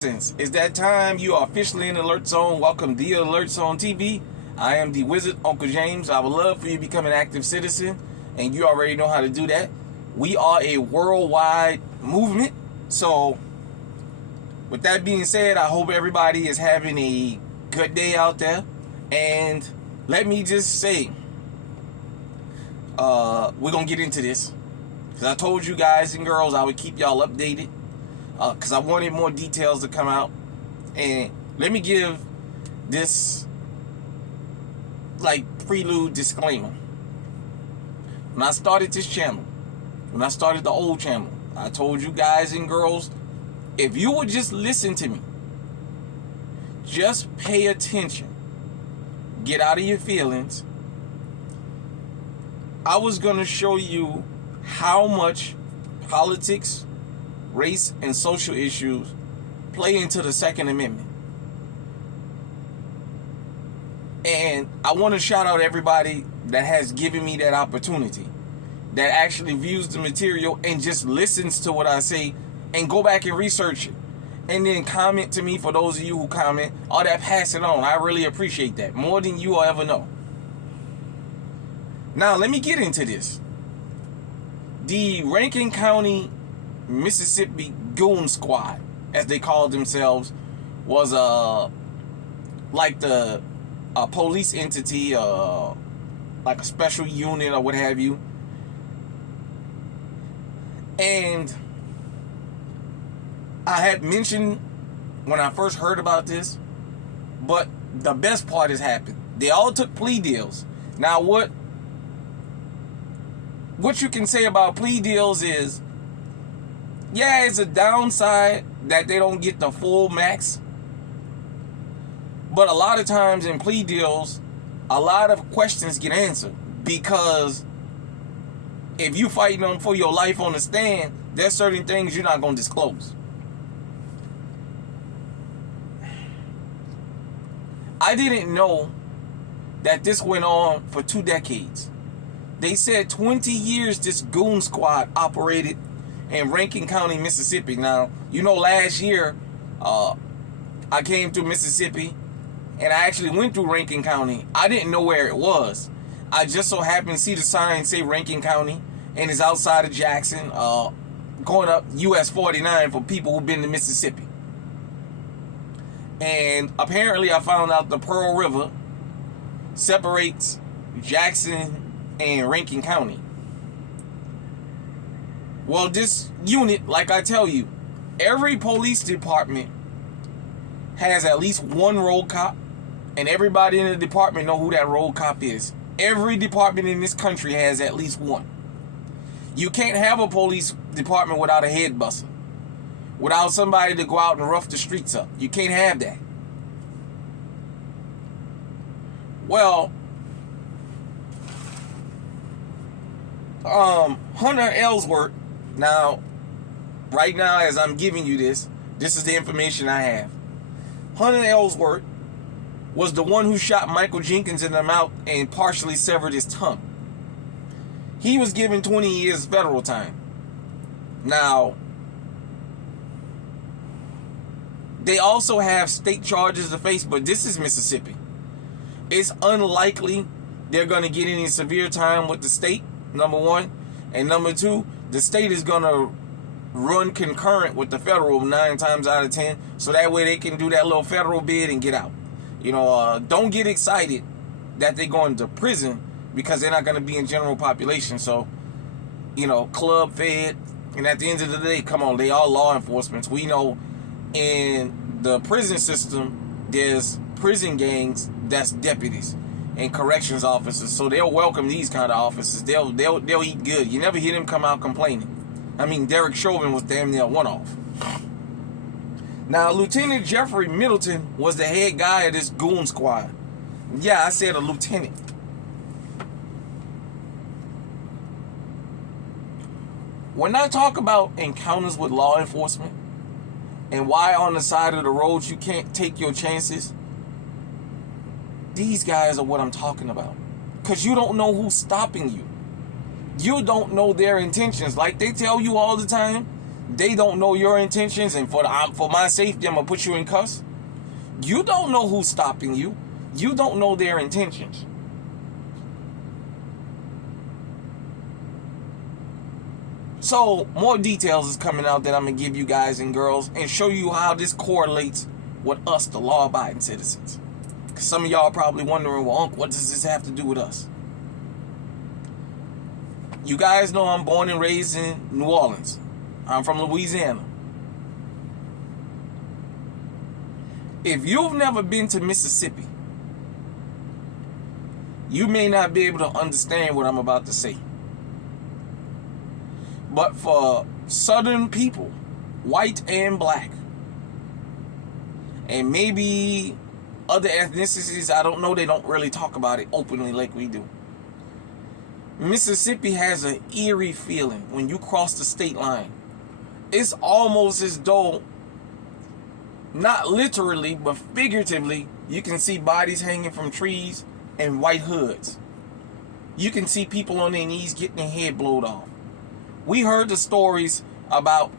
It's that time. You are officially in Alert Zone. Welcome to the Alert Zone TV. I am the Wizard, Uncle James. I would love for you to become an active citizen, and you already know how to do that. We are a worldwide movement. So, with that being said, I hope everybody is having a good day out there. And let me just say, we're going to get into this. Because I told you guys and girls I would keep y'all updated. Because I wanted more details to come out. And let me give this prelude disclaimer. When I started this channel, when I started the old channel, I told you guys and girls, if you would just listen to me, just pay attention, get out of your feelings, I was going to show you how much politics, race, and social issues play into the Second Amendment. And I want to shout out everybody that has given me that opportunity, that actually views the material and just listens to what I say and go back and research it. And then comment to me, for those of you who comment, or that pass it on. I really appreciate that, more than you will ever know. Now, let me get into this. The Rankin County, Mississippi Goon Squad, as they called themselves, was a police entity, like a special unit or what have you. And I had mentioned when I first heard about this, but the best part has happened. They all took plea deals. Now, what you can say about plea deals is, yeah, it's a downside that they don't get the full max. But a lot of times in plea deals, a lot of questions get answered. Because if you fighting them for your life on the stand, there's certain things you're not going to disclose. I didn't know that this went on for 2 decades. They said 20 years this Goon Squad operated in Rankin County, Mississippi. Now, you know, last year, I came through Mississippi, and I actually went through Rankin County. I didn't know where it was. I just so happened to see the sign say Rankin County, and it's outside of Jackson, going up US 49 for people who've been to Mississippi. And apparently I found out the Pearl River separates Jackson and Rankin County. Well, this unit, like I tell you, every police department has at least one road cop, and everybody in the department know who that road cop is. Every department in this country has at least one. You can't have a police department without a head buster, without somebody to go out and rough the streets up. You can't have that. Well, Hunter Ellsworth, now, right now as I'm giving you this is the information I have. Hunter Ellsworth was the one who shot Michael Jenkins in the mouth and partially severed his tongue. He was given 20 years federal time. Now, they also have state charges to face, but this is Mississippi. It's unlikely they're going to get any severe time with the state, number one. And number two, the state is going to run concurrent with the federal 9 times out of 10. So that way they can do that little federal bid and get out. You know, don't get excited that they're going to prison, because they're not going to be in general population. So, you know, club fed. And at the end of the day, come on, they are law enforcement. We know in the prison system, there's prison gangs that's deputies and corrections officers. So they'll welcome these kind of officers. They'll eat good. You never hear them come out complaining. I mean, Derek Chauvin was damn near one-off. Now, Lieutenant Jeffrey Middleton was the head guy of this Goon Squad. Yeah, I said a lieutenant. When I talk about encounters with law enforcement and why on the side of the roads you can't take your chances, these guys are what I'm talking about. Because you don't know who's stopping you. You don't know their intentions. Like they tell you all the time, they don't know your intentions, and for my safety, I'm going to put you in cuffs. You don't know who's stopping you. You don't know their intentions. So, more details is coming out that I'm going to give you guys and girls and show you how this correlates with us, the law-abiding citizens. Because some of y'all are probably wondering, well, Unc, what does this have to do with us? You guys know I'm born and raised in New Orleans. I'm from Louisiana. If you've never been to Mississippi, you may not be able to understand what I'm about to say. But for Southern people, white and black, and maybe other ethnicities, I don't know, they don't really talk about it openly like we do. Mississippi has an eerie feeling when you cross the state line. It's almost as though, not literally, but figuratively, you can see bodies hanging from trees and white hoods. You can see people on their knees getting their head blowed off. We heard the stories about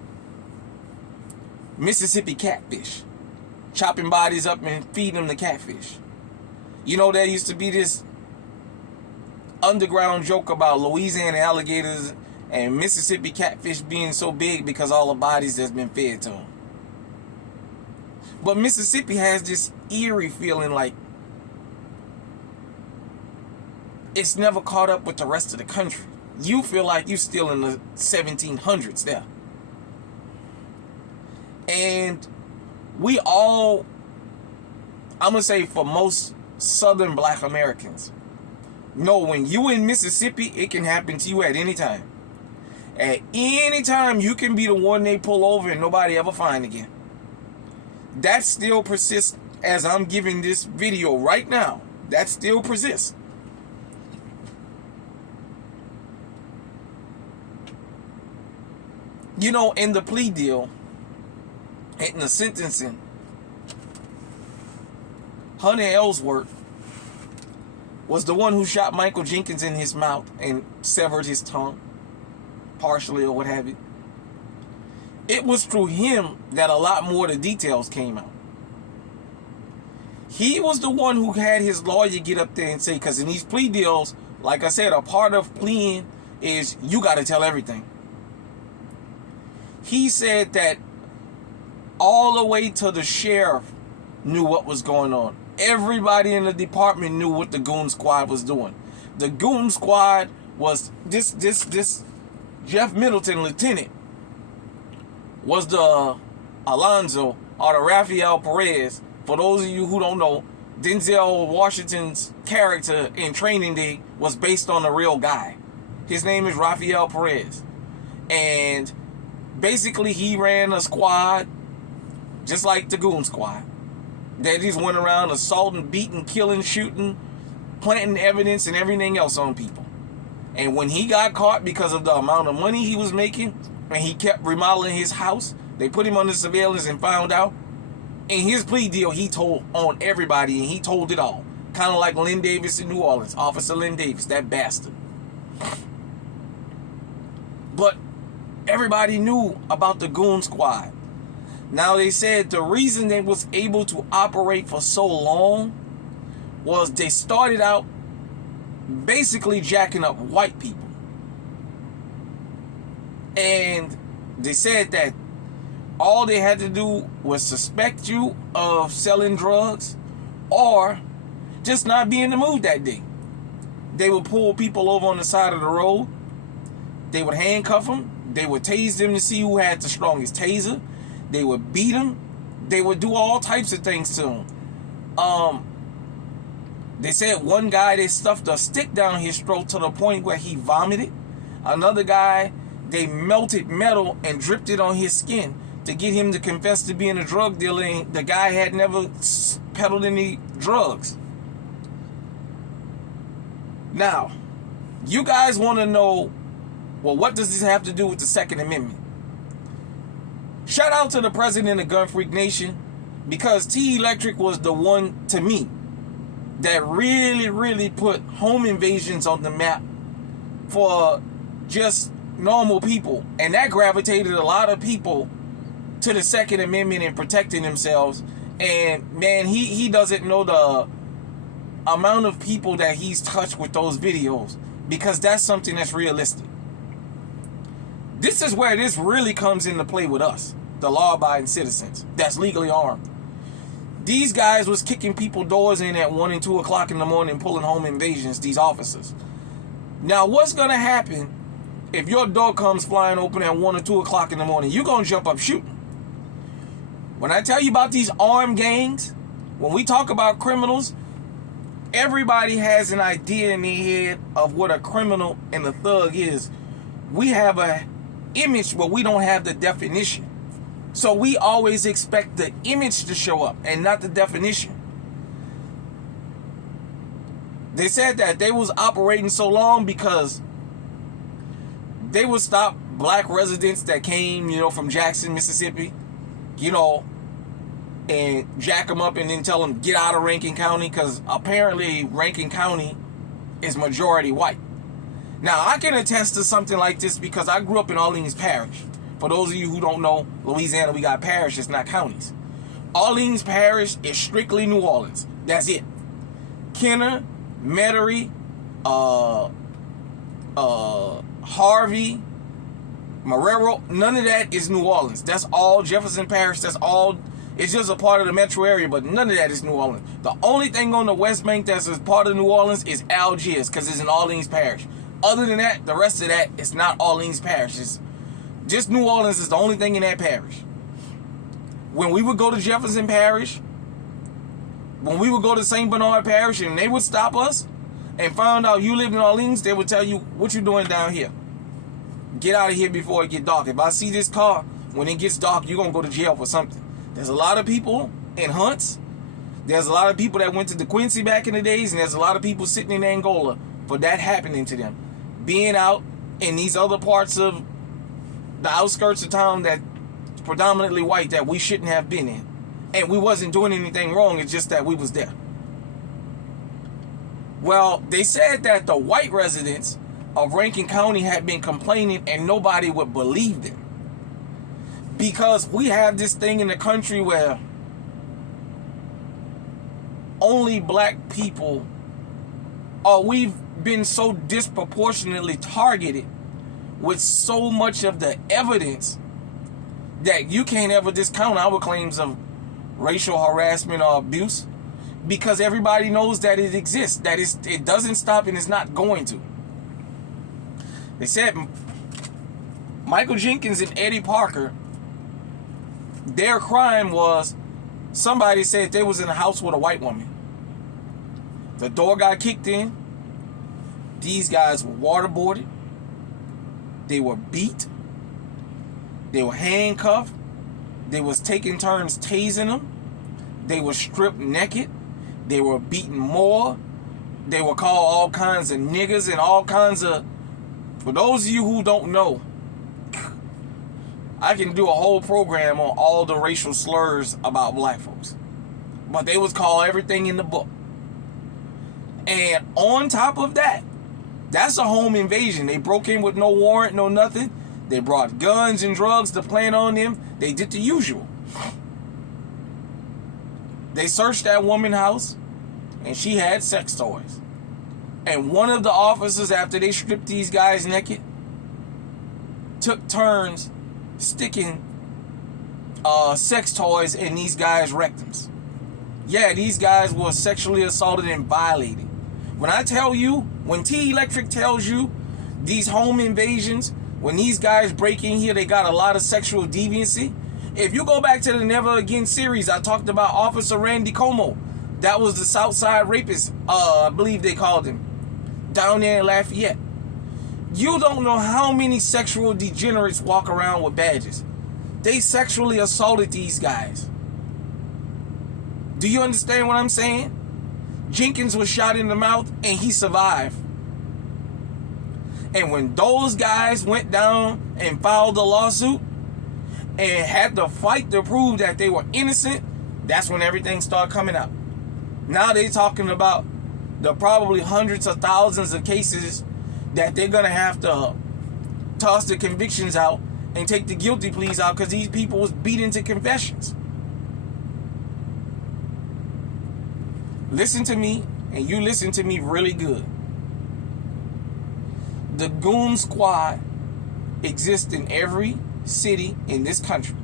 Mississippi catfish, chopping bodies up and feeding them to catfish. You know, there used to be this underground joke about Louisiana alligators and Mississippi catfish being so big because all the bodies that's been fed to them. But Mississippi has this eerie feeling like it's never caught up with the rest of the country. You feel like you're still in the 1700s there. And we all, I'm going to say for most Southern black Americans, know when you in Mississippi, it can happen to you at any time. At any time, you can be the one they pull over and nobody ever find again. That still persists as I'm giving this video right now. That still persists. You know, in the plea deal, in the sentencing, Hunter Ellsworth was the one who shot Michael Jenkins in his mouth and severed his tongue, partially or what have you. It was through him that a lot more of the details came out. He was the one who had his lawyer get up there and say, because in these plea deals, like I said, a part of pleading is you got to tell everything. He said that all the way to the sheriff knew what was going on. Everybody in the department knew what the Goon Squad was doing. The Goon Squad was this Jeff Middleton lieutenant was the Alonzo or the Rafael Perez. For those of you who don't know, Denzel Washington's character in Training Day was based on a real guy. His name is Rafael Perez. And basically he ran a squad just like the Goon Squad. They just went around assaulting, beating, killing, shooting, planting evidence and everything else on people. And when he got caught because of the amount of money he was making, and he kept remodeling his house, they put him under surveillance and found out. In his plea deal, he told on everybody, and he told it all. Kind of like Lynn Davis in New Orleans, Officer Lynn Davis, that bastard. But everybody knew about the Goon Squad. Now, they said the reason they was able to operate for so long was they started out basically jacking up white people. And they said that all they had to do was suspect you of selling drugs or just not be in the mood that day. They would pull people over on the side of the road. They would handcuff them. They would tase them to see who had the strongest taser. They would beat them. They would do all types of things to them. They said one guy, they stuffed a stick down his throat to the point where he vomited. Another guy, they melted metal and dripped it on his skin to get him to confess to being a drug dealer. And the guy had never peddled any drugs. Now, you guys want to know, well, what does this have to do with the Second Amendment? Shout out to the president of Gun Freak Nation, because T Electric was the one, to me, that really, really put home invasions on the map for just normal people, and that gravitated a lot of people to the Second Amendment and protecting themselves. And man, he doesn't know the amount of people that he's touched with those videos, because that's something that's realistic. This is where this really comes into play with us, the law-abiding citizens that's legally armed. These guys was kicking people doors in at 1 and 2 o'clock in the morning, pulling home invasions, these officers. Now, what's going to happen if your door comes flying open at 1 or 2 o'clock in the morning? You're going to jump up shooting. When I tell you about these armed gangs, when we talk about criminals, everybody has an idea in their head of what a criminal and a thug is. We have a image, but we don't have the definition. So we always expect the image to show up and not the definition. They said that they was operating so long because they would stop black residents that came, from Jackson, Mississippi, and jack them up and then tell them get out of Rankin County, because apparently Rankin County is majority white. Now, I can attest to something like this because I grew up in Orleans Parish. For those of you who don't know, Louisiana, we got parishes, not counties. Orleans Parish is strictly New Orleans. That's it. Kenner, Metairie, Harvey, Marrero, none of that is New Orleans. That's all Jefferson Parish. That's all. It's just a part of the metro area, but none of that is New Orleans. The only thing on the West Bank that's a part of New Orleans is Algiers, because it's in Orleans Parish. Other than that, the rest of that, it's not Orleans Parish. It's just New Orleans is the only thing in that parish. When we would go to Jefferson Parish, when we would go to St. Bernard Parish, and they would stop us and find out you live in Orleans, they would tell you, what you doing down here? Get out of here before it get dark. If I see this car, when it gets dark, you're going to go to jail for something. There's a lot of people in Hunts. There's a lot of people that went to DeQuincy back in the days, and there's a lot of people sitting in Angola for that happening to them. Being out in these other parts of the outskirts of town that's predominantly white that we shouldn't have been in. And we wasn't doing anything wrong, it's just that we was there. Well, they said that the white residents of Rankin County had been complaining and nobody would believe them. Because we have this thing in the country where only black people, or we've been so disproportionately targeted with so much of the evidence that you can't ever discount our claims of racial harassment or abuse, because everybody knows that it exists, that it doesn't stop and it's not going to. They said Michael Jenkins and Eddie Parker, their crime was somebody said they was in a house with a white woman. The door got kicked in. These guys were waterboarded. They were beat. They were handcuffed. They was taking turns tasing them. They were stripped naked. They were beaten more. They were called all kinds of niggas and all kinds of... For those of you who don't know, I can do a whole program on all the racial slurs about black folks. But they was called everything in the book. And on top of that, that's a home invasion. They broke in with no warrant, no nothing. They brought guns and drugs to plant on them. They did the usual. They searched that woman's house, and she had sex toys. And one of the officers, after they stripped these guys naked, took turns sticking sex toys in these guys' rectums. Yeah, these guys were sexually assaulted and violated. When I tell you, when T Electric tells you these home invasions, when these guys break in here, they got a lot of sexual deviancy. If you go back to the Never Again series, I talked about Officer Randy Como. That was the Southside rapist, I believe they called him, down there in Lafayette. You don't know how many sexual degenerates walk around with badges. They sexually assaulted these guys. Do you understand what I'm saying? Jenkins was shot in the mouth and he survived. And when those guys went down and filed a lawsuit and had to fight to prove that they were innocent, that's when everything started coming out. Now they're talking about the probably hundreds of thousands of cases that they're going to have to toss the convictions out and take the guilty pleas out because these people was beat into confessions. Listen to me, and you listen to me really good. The Goon Squad exists in every city in this country.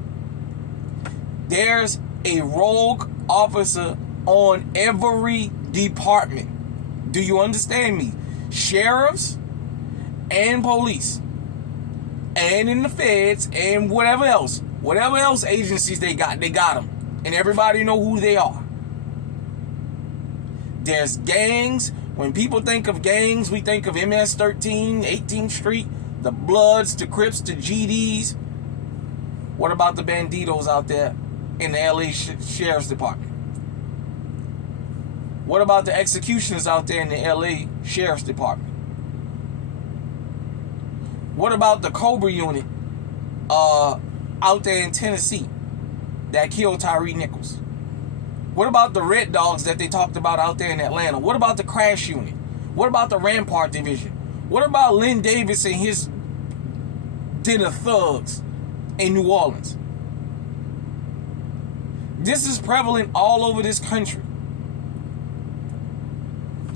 There's a rogue officer on every department. Do you understand me? Sheriffs and police and in the feds and whatever else agencies they got them, and everybody know who they are. There's gangs. When people think of gangs, we think of MS-13, 18th Street, the Bloods, the Crips, the GDs. What about the banditos out there in the LA Sheriff's Department? What about the executioners out there in the LA Sheriff's Department? What about the Cobra unit out there in Tennessee that killed Tyree Nichols? What about the Red Dogs that they talked about out there in Atlanta? What about the Crash unit? What about the Rampart division? What about Lynn Davis and his den of thugs in New Orleans? This is prevalent all over this country.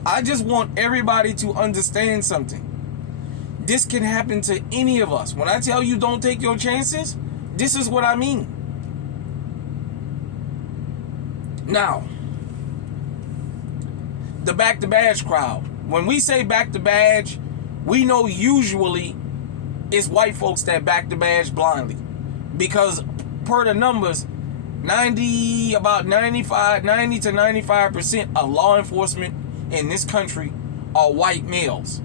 I just want everybody to understand something. This can happen to any of us. When I tell you don't take your chances, this is what I mean. Now, the back to badge crowd. When we say back to badge, we know usually it's white folks that back to badge blindly. Because per the numbers, 90 to 95% of law enforcement in this country are white males.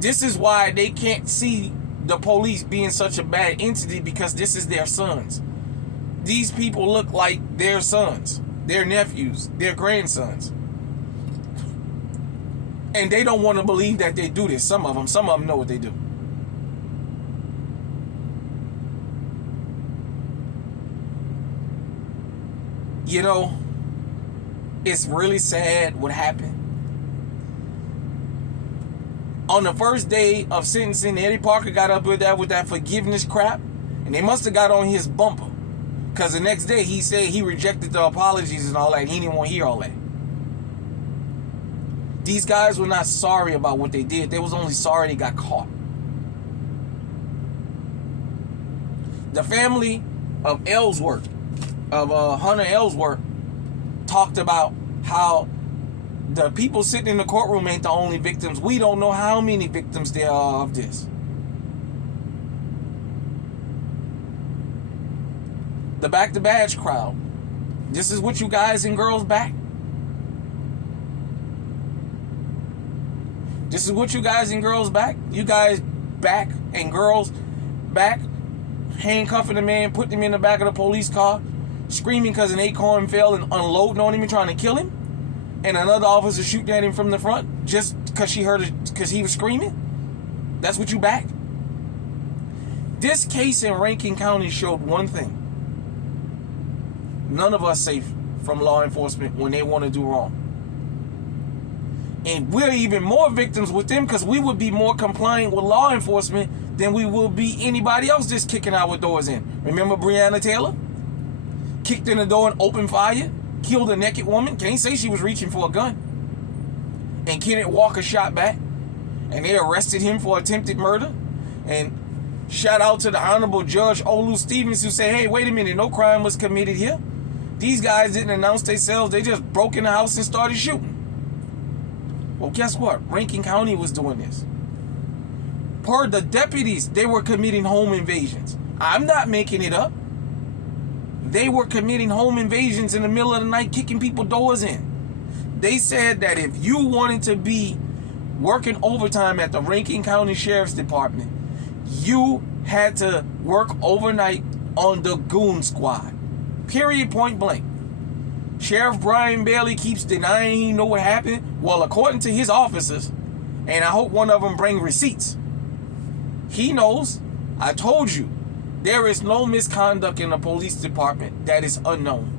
This is why they can't see the police being such a bad entity, because this is their sons. These people look like their sons, their nephews, their grandsons. And they don't want to believe that they do this. Some of them know what they do. You know, it's really sad what happened. On the first day of sentencing, Eddie Parker got up with that forgiveness crap, and they must have got on his bumper. Because the next day he said he rejected the apologies and all that. He didn't want to hear all that. These guys were not sorry about what they did. They was only sorry they got caught. The family of Ellsworth, of Hunter Ellsworth, talked about how the people sitting in the courtroom ain't the only victims. We don't know how many victims there are of this. The back to badge crowd. This is what you guys and girls back. This is what you guys and girls back. You guys back and girls back, handcuffing a man, putting him in the back of the police car, screaming because an acorn fell and unloading on him and trying to kill him, and another officer shooting at him from the front just because he was screaming. That's what you back. This case in Rankin County showed one thing. None of us safe from law enforcement when they want to do wrong. And we're even more victims with them because we would be more compliant with law enforcement than we will be anybody else just kicking our doors in. Remember Breonna Taylor? Kicked in the door and opened fire, killed a naked woman. Can't say she was reaching for a gun. And Kenneth Walker shot back. And they arrested him for attempted murder. And shout out to the Honorable Judge Olu Stevens, who said, hey, wait a minute, no crime was committed here. These guys didn't announce themselves. They just broke in the house and started shooting. Well, guess what? Rankin County was doing this. Per the deputies, they were committing home invasions. I'm not making it up. They were committing home invasions in the middle of the night, kicking people's doors in. They said that if you wanted to be working overtime at the Rankin County Sheriff's Department, you had to work overnight on the Goon Squad. Period, point blank. Sheriff Brian Bailey keeps denying he know what happened. Well, according to his officers, and I hope one of them bring receipts, he knows. I told you, there is no misconduct in the police department that is unknown.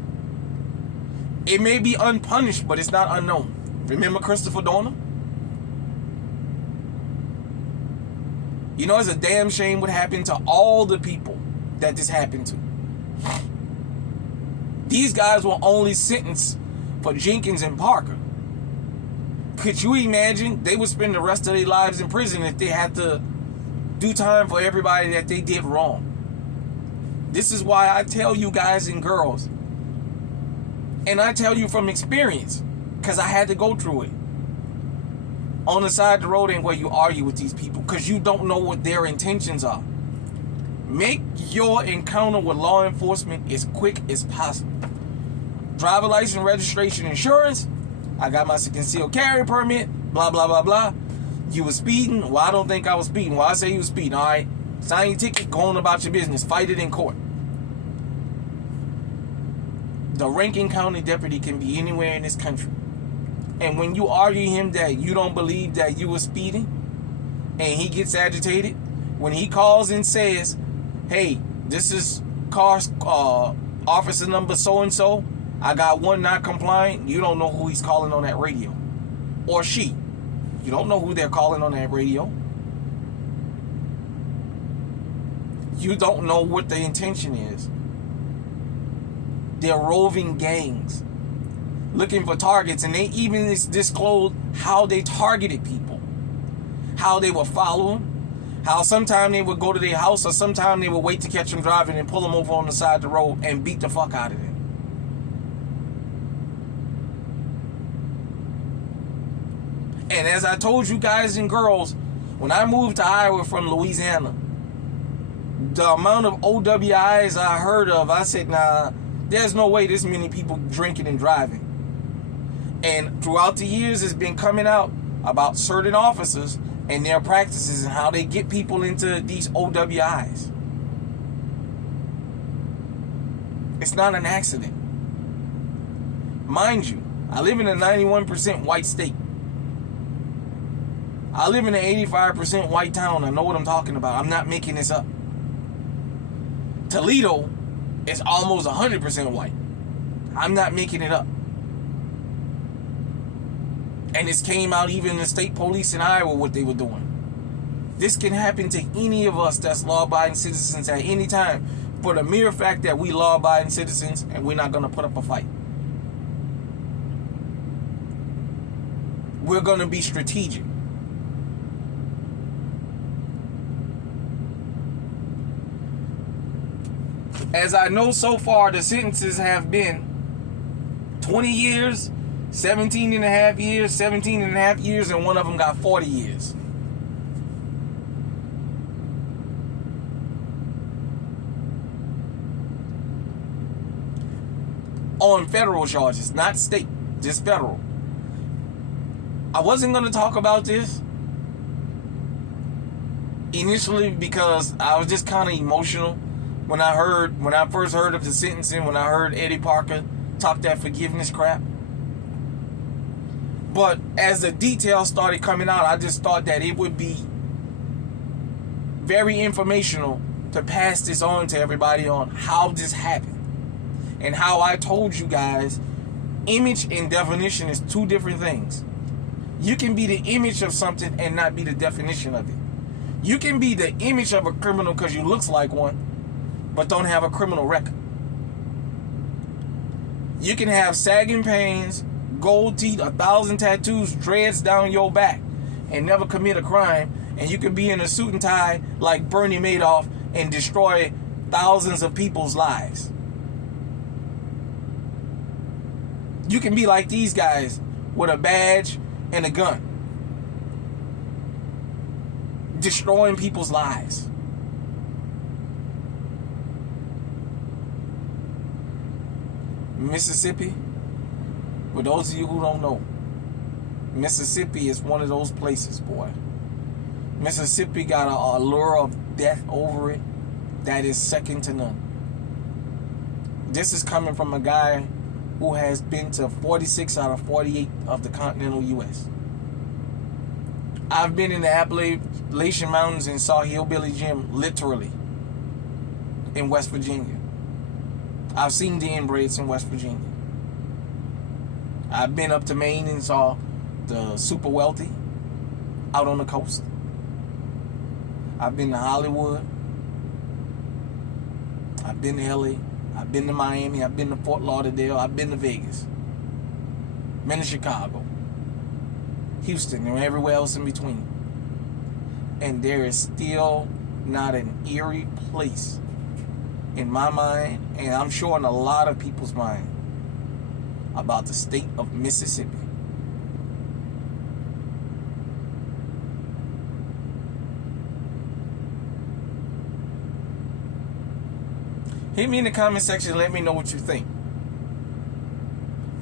It may be unpunished, but it's not unknown. Remember Christopher Dorner? You know, it's a damn shame what happened to all the people that this happened to. These guys were only sentenced for Jenkins and Parker. Could you imagine they would spend the rest of their lives in prison if they had to do time for everybody that they did wrong? This is why I tell you guys and girls, and I tell you from experience, because I had to go through it. On the side of the road ain't where you argue with these people, because you don't know what their intentions are. Make your encounter with law enforcement as quick as possible. Driver license, registration, insurance. I got my concealed carry permit. Blah, blah, blah, blah. You was speeding? Well, I don't think I was speeding. Well, I say you was speeding. All right. Sign your ticket. Go on about your business. Fight it in court. The Rankin County deputy can be anywhere in this country. And when you argue him that you don't believe that you were speeding, and he gets agitated, when he calls and says, hey, this is car officer number so-and-so, I got one not compliant, you don't know who he's calling on that radio. Or she. You don't know who they're calling on that radio. You don't know what the intention is. They're roving gangs looking for targets, and they even disclosed how they targeted people, how they would follow them, how sometime they would go to their house, or sometime they would wait to catch them driving and pull them over on the side of the road and beat the fuck out of them. And as I told you guys and girls, when I moved to Iowa from Louisiana, the amount of OWIs I heard of, I said, nah, there's no way this many people drinking and driving. And throughout the years, it's been coming out about certain officers and their practices and how they get people into these OWIs. It's not an accident. Mind you, I live in a 91% white state. I live in an 85% white town. I know what I'm talking about. I'm not making this up. Toledo is almost 100% white. I'm not making it up. And this came out even in the state police in Iowa what they were doing. This can happen to any of us that's law-abiding citizens at any time, for the mere fact that we law-abiding citizens and we're not going to put up a fight. We're going to be strategic. As I know so far, the sentences have been 20 years, 17 and a half years, 17 and a half years, and one of them got 40 years. On federal charges, not state, just federal. I wasn't going to talk about this initially because I was just kind of emotional when I first heard of the sentencing, when I heard Eddie Parker talk that forgiveness crap. But as the details started coming out, I just thought that it would be very informational to pass this on to everybody on how this happened. And how I told you guys, image and definition is two different things. You can be the image of something and not be the definition of it. You can be the image of a criminal because you look like one, but don't have a criminal record. You can have sagging pains, gold teeth, 1,000 tattoos, dreads down your back, and never commit a crime. And you can be in a suit and tie like Bernie Madoff and destroy thousands of people's lives. You can be like these guys with a badge and a gun, destroying people's lives. Mississippi, for those of you who don't know, Mississippi is one of those places, boy. Mississippi got an allure of death over it that is second to none. This is coming from a guy who has been to 46 out of 48 of the continental U.S. I've been in the Appalachian Mountains and saw Hillbilly Jim literally in West Virginia. I've seen the inbreds in West Virginia. I've been up to Maine and saw the super wealthy out on the coast. I've been to Hollywood. I've been to LA. I've been to Miami. I've been to Fort Lauderdale. I've been to Vegas. Been to Chicago. Houston and everywhere else in between. And there is still not an eerie place in my mind, and I'm sure in a lot of people's mind, about the state of Mississippi. Hit me in the comment section and let me know what you think.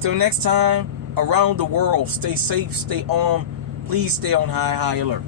Till next time, around the world, stay safe, stay armed. Please stay on high alert.